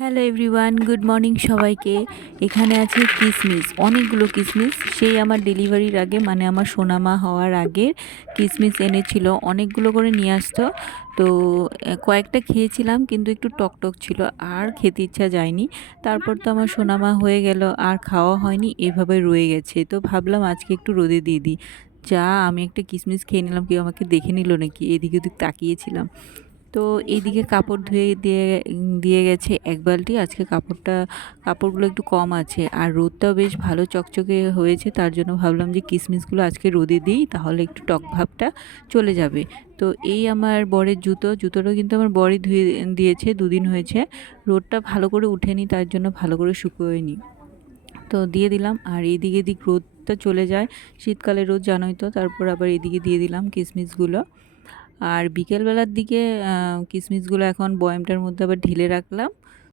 Hello everyone, good morning সবাইকে। এখানে আছে কিশমিশ, অনেকগুলো কিশমিশ। সেই আমার ডেলিভারির আগে, মানে আমার সোনামা হওয়ার আগের কিশমিশ এনেছিল, অনেকগুলো করে নিয়ে আসতো। তো কয়েকটা খেয়েছিলাম, কিন্তু একটু টকটক ছিল, আর খেতে ইচ্ছা যায়নি। তারপর তো আমার সোনামা হয়ে গেল, আর খাওয়া হয়নি, এভাবে রয়ে গেছে। তো ভাবলাম আজকে একটু রোদে দিয়ে দিই। যা আমি একটা কিশমিশ খেয়ে নিলাম, কেউ আমাকে দেখে নিল নাকি, এদিকে ওদিক তাকিয়েছিলাম। তো এইদিকে কাপড় ধুয়ে দিয়ে দিয়ে গেছে এক বালতি। আজকে কাপড়গুলো একটু কম আছে, আর রোদটাও বেশ ভালো চকচকে হয়েছে, তার জন্য ভাবলাম যে কিশমিশগুলো আজকে রোদে দিই, তাহলে একটু টক ভাবটা চলে যাবে। তো এই আমার বরের জুতোটাও কিন্তু আমার বরই ধুয়ে দিয়েছে, দুদিন হয়েছে। রোদটা ভালো করে উঠেনি, তার জন্য ভালো করে শুকোয়নি। তো দিয়ে দিলাম, আর এইদিকে এদিক রোদটা চলে যায়, শীতকালে রোদ জানোই তো। তারপর আবার এদিকে দিয়ে দিলাম কিশমিশগুলো। আর বিকেলবেলার দিকে কিশমিশগুলো এখন বয়ামটার মধ্যে আবার ঢেলে রাখলাম।